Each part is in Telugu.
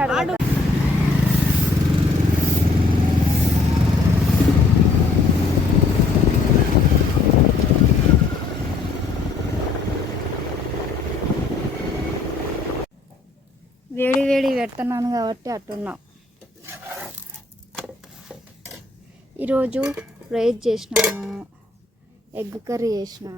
అయితే అడగ. వేడి వేడి పెడుతున్నాను కాబట్టి అట్టున్నాం. ఈరోజు రైస్ చేసినాను, ఎగ్ కర్రీ చేసిన.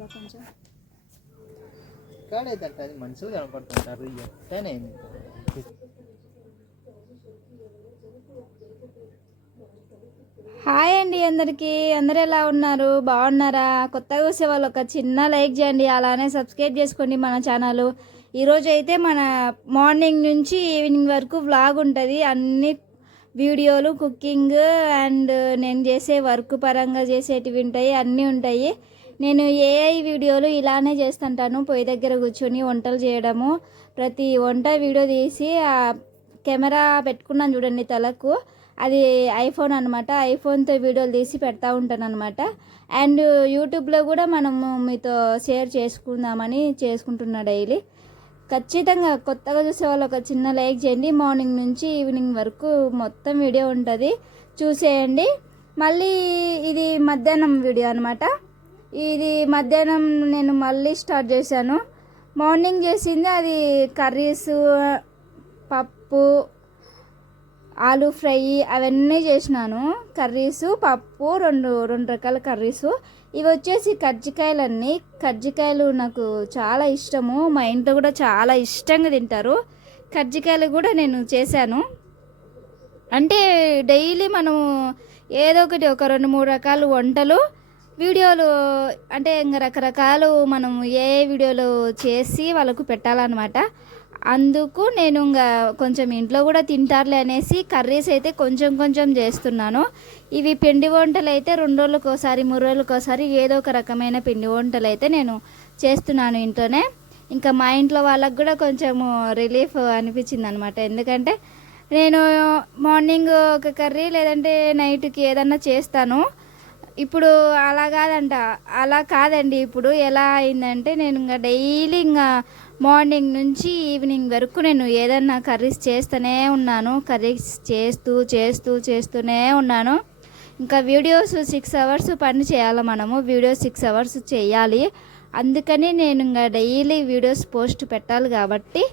కొంచెం మనుషులు కనపడుతుంటారు. హాయ్ అండి అందరికీ. అందరు ఎలా ఉన్నారు? బాగున్నారా? కొత్తగా చూసే వాళ్ళు ఒక చిన్న లైక్ చేయండి, అలానే సబ్స్క్రైబ్ చేసుకోండి మన ఛానల్. ఈరోజు అయితే మన మార్నింగ్ నుంచి ఈవినింగ్ వరకు వ్లాగ్ ఉంటుంది. అన్ని వీడియోలు, కుకింగ్ అండ్ నేను చేసే వర్క్ పరంగా చేసేటివి ఉంటాయి, అన్నీ ఉంటాయి. నేను ఏఐ వీడియోలు ఇలానే చేస్తుంటాను. పొయ్యి దగ్గర కూర్చొని వంటలు చేయడము, ప్రతి వంట వీడియో తీసి ఆ కెమెరా పెట్టుకున్నాను చూడండి తలకు, అది ఐఫోన్ అనమాట. ఐఫోన్తో వీడియోలు తీసి పెడతా ఉంటాను అనమాట. అండ్ యూట్యూబ్లో కూడా మనము మీతో షేర్ చేసుకుందామని చేసుకుంటున్నా డైలీ. ఖచ్చితంగా కొత్తగా చూసే వాళ్ళు ఒక చిన్న లైక్ చేయండి. మార్నింగ్ నుంచి ఈవినింగ్ వరకు మొత్తం వీడియో ఉంటుంది, చూసేయండి. మళ్ళీ ఇది మధ్యాహ్నం వీడియో అనమాట. ఇది మధ్యాహ్నం నేను మళ్ళీ స్టార్ట్ చేశాను. మార్నింగ్ చేసింది అది కర్రీస్, పప్పు, ఆలూ ఫ్రై అవన్నీ చేసినాను. కర్రీసు, పప్పు, రెండు రకాల కర్రీసు. ఇవి వచ్చేసి కజ్జికాయలన్నీ. కజ్జికాయలు నాకు చాలా ఇష్టము, మా ఇంట్లో కూడా చాలా ఇష్టంగా తింటారు. కజ్జికాయలు కూడా నేను చేశాను. అంటే డైలీ మనము ఏదో ఒకటి ఒక 2-3 రకాల వంటలు వీడియోలు, అంటే ఇంకా రకరకాలు మనం ఏ వీడియోలు చేసి వాళ్ళకు పెట్టాలన్నమాట. అందుకు నేను ఇంకా కొంచెం ఇంట్లో కూడా తింటారులే అనేసి కర్రీస్ అయితే కొంచెం కొంచెం చేస్తున్నాను. ఇవి పిండి వంటలు అయితే 2 రోజులకు ఒకసారి 3 రోజులకు ఒకసారి ఏదో ఒక రకమైన పిండి వంటలు అయితే నేను చేస్తున్నాను ఇంట్లోనే. ఇంకా మా ఇంట్లో వాళ్ళకు కూడా కొంచెము రిలీఫ్ అనిపించింది అనమాట. ఎందుకంటే నేను మార్నింగ్ ఒక కర్రీ లేదంటే నైట్కి ఏదన్నా చేస్తాను. ఇప్పుడు అలా కాదండి. ఇప్పుడు ఎలా అయిందంటే నేను ఇంకా డైలీ ఇంకా మార్నింగ్ నుంచి ఈవినింగ్ వరకు నేను ఏదన్నా కర్రీస్ చేస్తూనే ఉన్నాను. కర్రీస్ చేస్తూనే ఉన్నాను. ఇంకా వీడియోస్ 6 అవర్స్ పని చేయాలి మనము. వీడియోస్ 6 అవర్స్ చేయాలి. అందుకని నేను ఇంకా డైలీ వీడియోస్ పోస్ట్ పెట్టాలి కాబట్టి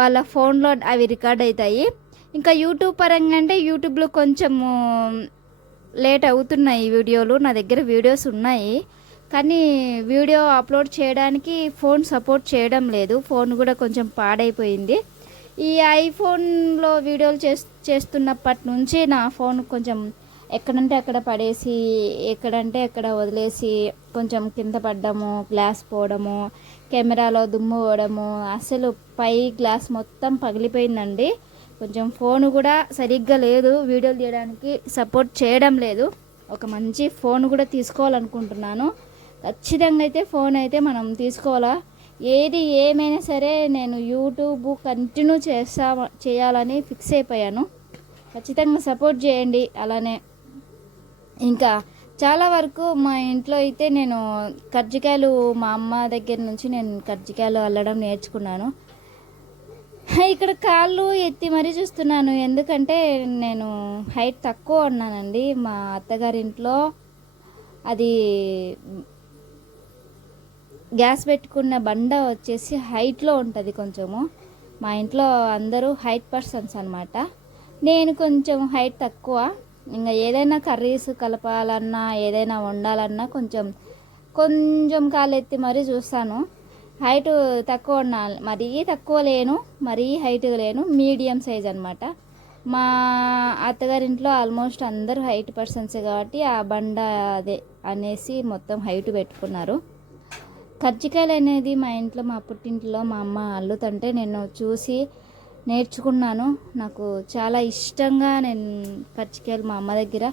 వాళ్ళ ఫోన్లో అవి రికార్డ్ అవుతాయి. ఇంకా యూట్యూబ్ పరంగా అంటే యూట్యూబ్లో కొంచెము లేట్ అవుతున్నాయి వీడియోలు. నా దగ్గర వీడియోస్ ఉన్నాయి కానీ వీడియో అప్లోడ్ చేయడానికి ఫోన్ సపోర్ట్ చేయడం లేదు. ఫోన్ కూడా కొంచెం పాడైపోయింది. ఈ ఐఫోన్లో వీడియోలు చేస్తున్నప్పటి నుంచి నా ఫోన్ కొంచెం ఎక్కడంటే అక్కడ పడేసి, ఎక్కడంటే అక్కడ వదిలేసి, కొంచెం కింద పడ్డము, గ్లాస్ పోవడము, కెమెరాలో దుమ్ము పోవడము, అసలు పై గ్లాస్ మొత్తం పగిలిపోయిందండి. కొంచెం ఫోన్ కూడా సరిగ్గా లేదు, వీడియోలు తీయడానికి సపోర్ట్ చేయడం లేదు. ఒక మంచి ఫోన్ కూడా తీసుకోవాలనుకుంటున్నాను. ఖచ్చితంగా అయితే ఫోన్ అయితే మనం తీసుకోవాలా. ఏది ఏమైనా సరే నేను యూట్యూబ్ కంటిన్యూ చేయాలని ఫిక్స్ అయిపోయాను. ఖచ్చితంగా సపోర్ట్ చేయండి. అలానే ఇంకా చాలా వరకు మా ఇంట్లో అయితే నేను కజ్జికాయలు, మా అమ్మ దగ్గర నుంచి నేను కజ్జికాయలు అల్లడం నేర్చుకున్నాను. ఇక్కడ కాళ్ళు ఎత్తి మరీ చూస్తున్నాను, ఎందుకంటే నేను హైట్ తక్కువ ఉన్నానండి. మా అత్తగారింట్లో అది గ్యాస్ పెట్టుకున్న బండ వచ్చేసి హైట్లో ఉంటుంది కొంచెము. మా ఇంట్లో అందరూ హైట్ పర్సన్స్ అనమాట. నేను కొంచెం హైట్ తక్కువ. ఇంకా ఏదైనా కర్రీస్ కలపాలన్నా, ఏదైనా వండాలన్నా కొంచెం కాలు ఎత్తి మరీ చూస్తాను. హైట్ తక్కువ ఉండాలి, మరీ తక్కువ లేను, మరీ హైట్ లేను, మీడియం సైజ్ అనమాట. మా అత్తగారింట్లో ఆల్మోస్ట్ అందరూ హైట్ పర్సన్స్ కాబట్టి ఆ బండ అదే అనేసి మొత్తం హైట్ పెట్టుకున్నారు. కజ్జికాయలు అనేది మా ఇంట్లో, మా పుట్టింట్లో మా అమ్మ అల్లుతుంటే నేను చూసి నేర్చుకున్నాను. నాకు చాలా ఇష్టంగా నేను కజ్జికాయలు మా అమ్మ దగ్గర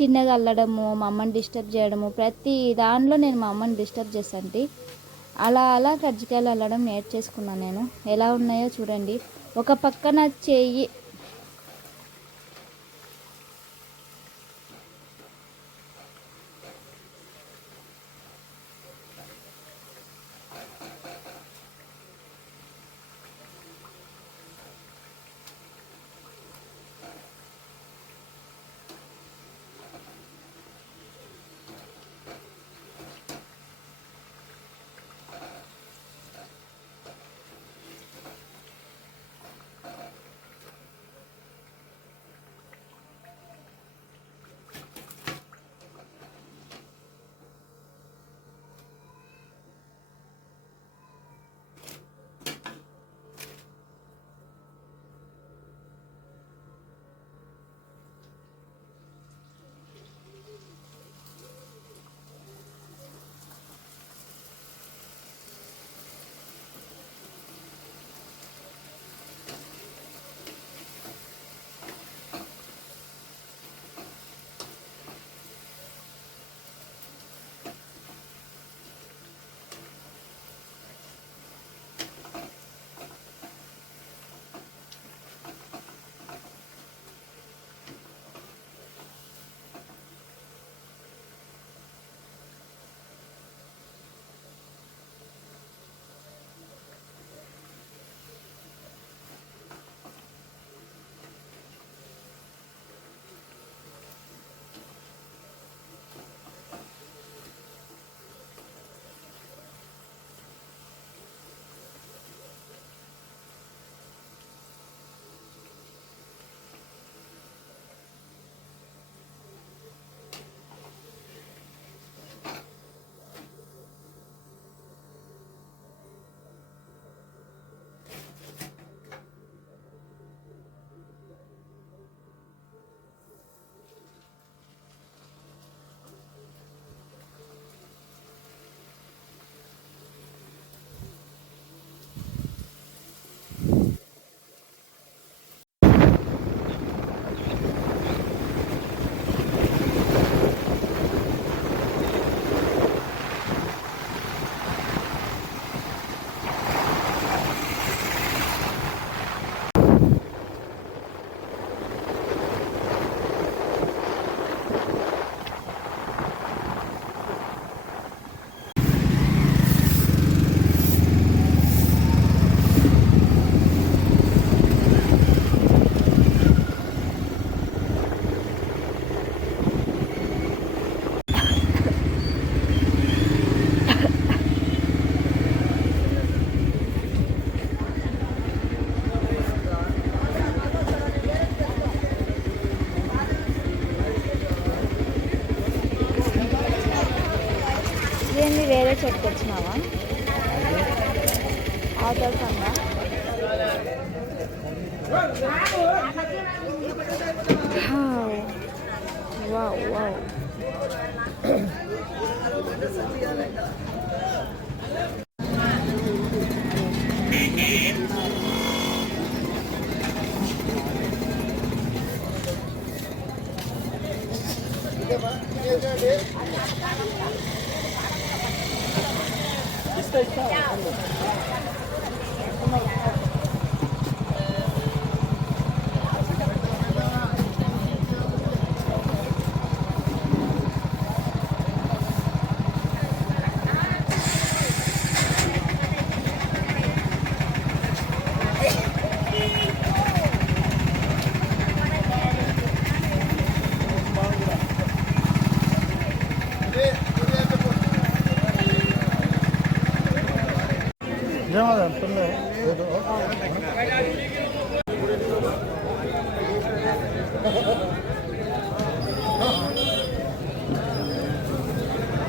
చిన్నగా అల్లడము, మా అమ్మని డిస్టర్బ్ చేయడము, ప్రతి దానిలో నేను మా అమ్మని డిస్టర్బ్ చేస్తాంటి. అలా కజ్జికాయలు అల్లడం నేర్చేసుకున్నాను నేను. ఎలా ఉన్నాయో చూడండి. ఒక పక్కన చెయ్యి వేరే చెట్టుకు వచ్చినావా? అవతల సందా? Wow wow.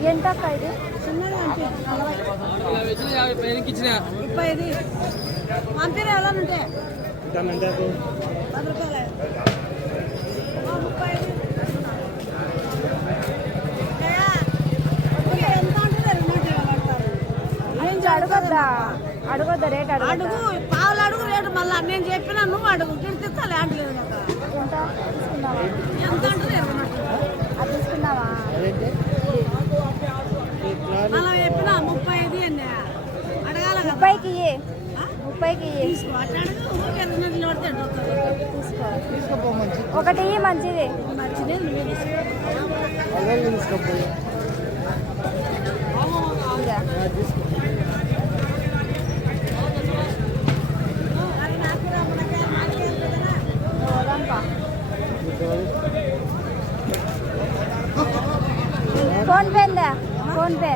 ఎంత ఇది? చిన్నది పంపిణీ ఎలా ఉంటే 10 రూపాయలు. అడగొద్దా రేట్? అడుగు పావులు అడుగు రేటు. మళ్ళీ నేను చెప్పినా నువ్వు అడుగు. తిడితే ల్యాండ్ లేదు. ఎంత అంటే అది తీసుకున్నావా? మనం చెప్పినా 35 అని అడగాల. 30కి 30కి తీసుకో. అట్లా తీసుకో. ఒకటి మంచిది మంచిది. ఫోన్ పే ఉందా? ఫోన్ పే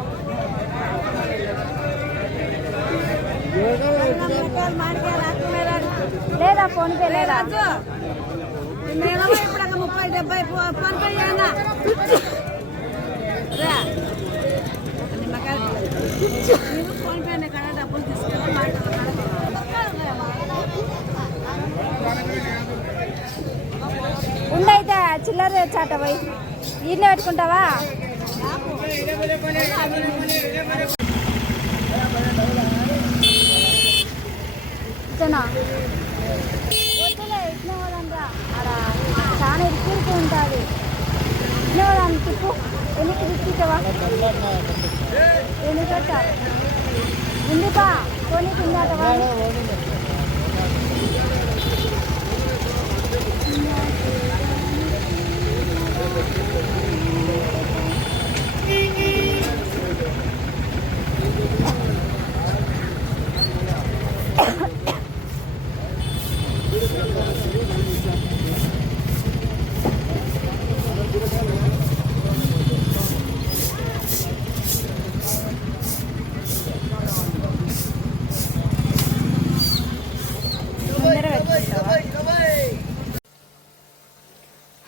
లేదా? ఫోన్ పే లేదా? 30-70 ఫోన్ పే చేయనా? ఫోన్ పే కాడ డబ్బులు తీసుకెళ్ళి ఉండైతే చిల్లర చాట పోయి ఈయన పెట్టుకుంటావా? ఇతనా వద్దులే. ఇట్లా పోదాంరా. అలా చాలా ఇరుకు ఉంటుంది. ఇట్లా పోదాం. తిప్పు. ఎన్నికి తిప్పిస్తావా? ఎన్ని పెట్టాలి? ఎందుకా కొని తిందాటవా?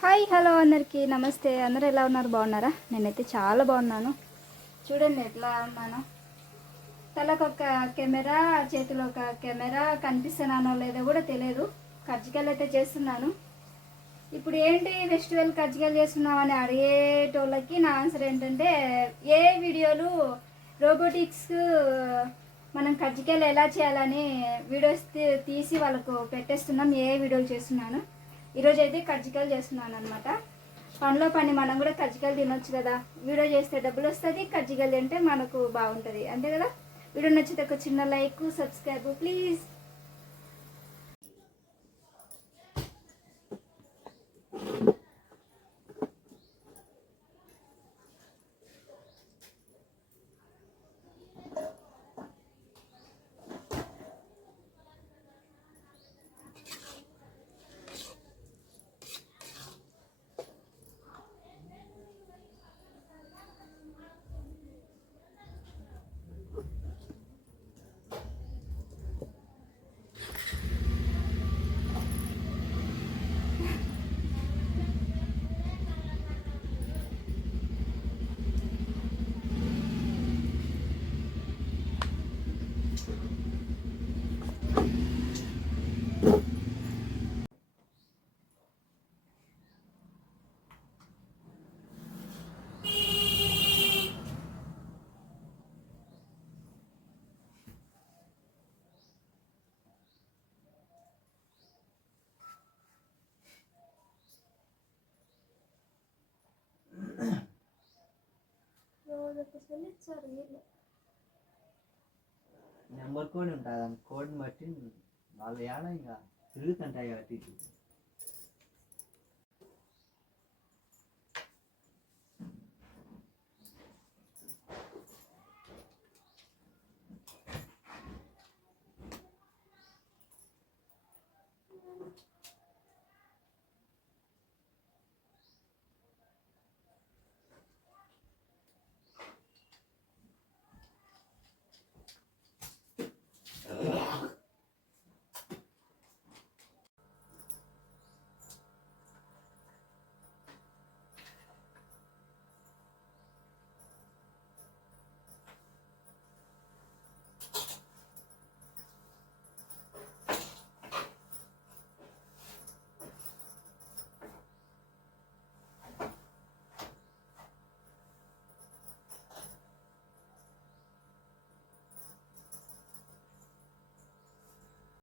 హాయ్ హలో అందరికీ నమస్తే. అందరూ ఎలా ఉన్నారు? బాగున్నారా? నేనైతే చాలా బాగున్నాను. చూడండి ఎట్లా ఉన్నాను. తలకు ఒక కెమెరా, చేతిలో ఒక కెమెరా. కనిపిస్తున్నానో లేదో కూడా తెలియదు. కజ్జికాయలు అయితే చేస్తున్నాను. ఇప్పుడు ఏంటి ఫెస్టివల్ కజ్జికాయలు చేస్తున్నామని అడిగేటోళ్ళకి నా ఆన్సర్ ఏంటంటే, ఏ వీడియోలు రోబోటిక్స్ మనం కజ్జికాయలు ఎలా చేయాలని వీడియోస్ తీసి వాళ్ళకు పెట్టేస్తున్నాం. ఏ వీడియోలు చేస్తున్నాను. ఈరోజు అయితే కజ్జికాయలు చేస్తున్నాను అనమాట. పనిలో పని మనం కూడా కజ్జికాయలు తినొచ్చు కదా. వీడియో చేస్తే డబ్బులు వస్తుంది, కజ్జికాయలు తింటే మనకు బాగుంటుంది, అంతే కదా. వీడియో నచ్చితే ఒక చిన్న like, subscribe please. Number code ఉంటుంది ఆ కోడ్ని బట్టి వాళ్ళు ఏడ ఇంకా తిరుగుతుంటాయి కాబట్టి